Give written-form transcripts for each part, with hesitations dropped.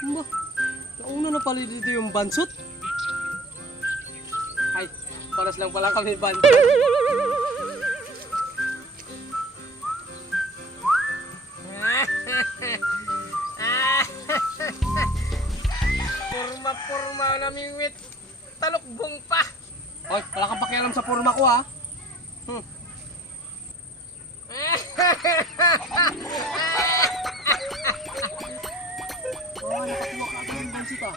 Ba, nauna na pala dito yung bansot. Ay, paras lang pala kami bansot. Purma-purma naming wit. Talukbong pa. Hoy, wala kang pakialam sa purma ko, ha? Oh, nakakuha ka agad yung bansot, ah.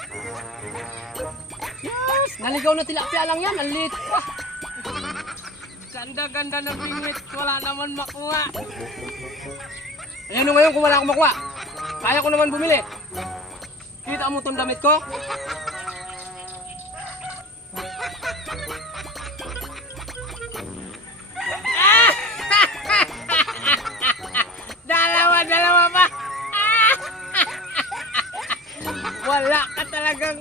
Yes! Naligaw na tilapia lang yan. Ang liit pa. Ganda-ganda na bingwit. Wala naman makuha. Ayan o ngayon kung wala akong makuha. Kaya ko naman bumili. Kita mo itong damit ko? Dalawa pa. Wala ka talagang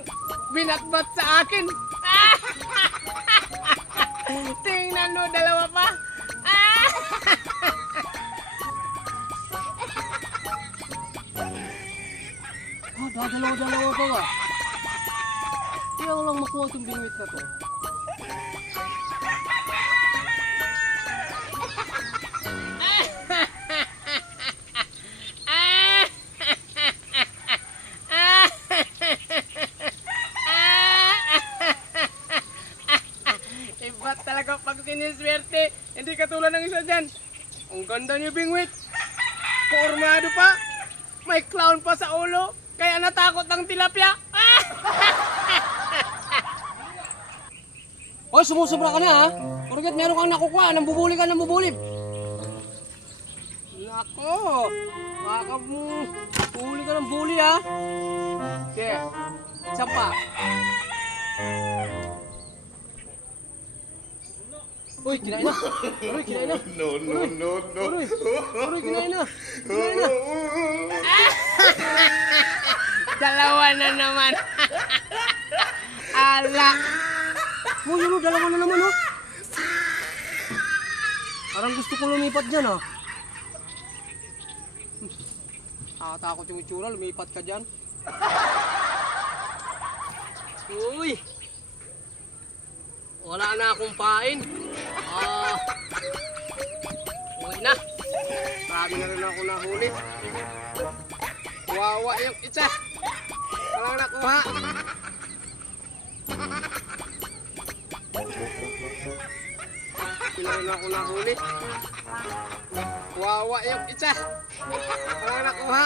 binatbat sa akin. Tingnan mo, dalawa pa. Oh, dadalawa-dalawa pa ba? Kaya ko lang makuha itong bingwit na to. Iba talaga pag siniswerte. Hindi katulad ng isa dyan. Ang ganda niyo, bingwit. Formado pa. May clown pa sa ulo. Kaya natakot ang tilapia. Hoy, sumusobra ka na, ha? Porket meron kang nakukuha. Nambubuli ka, nambubuli. Nako. Baka mo, huli ka ng bully, ha? Okay, isa pa. Uy, kinain na. Uy, kinain na. No. Uy, kinain na. Kinain na. Dalawa na naman. Ala. Mo, yun, dalawa na naman, oh. Parang gusto ko lumipat dyan, ha? Nakatakot yung itsura, lumipat ka dyan. Uy! Wala na akong pain. Uwi na. Marami na rin ako nahuli. Wawa yung isa. Walang nakuha. Hindi na rin ako nahuli. Wawa yung isa. Walang nakuha.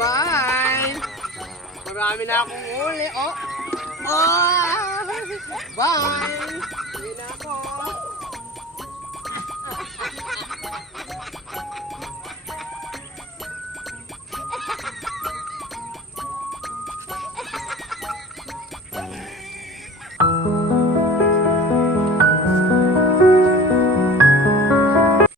Bye! Marami na akong huli, oh! Oh! Bye!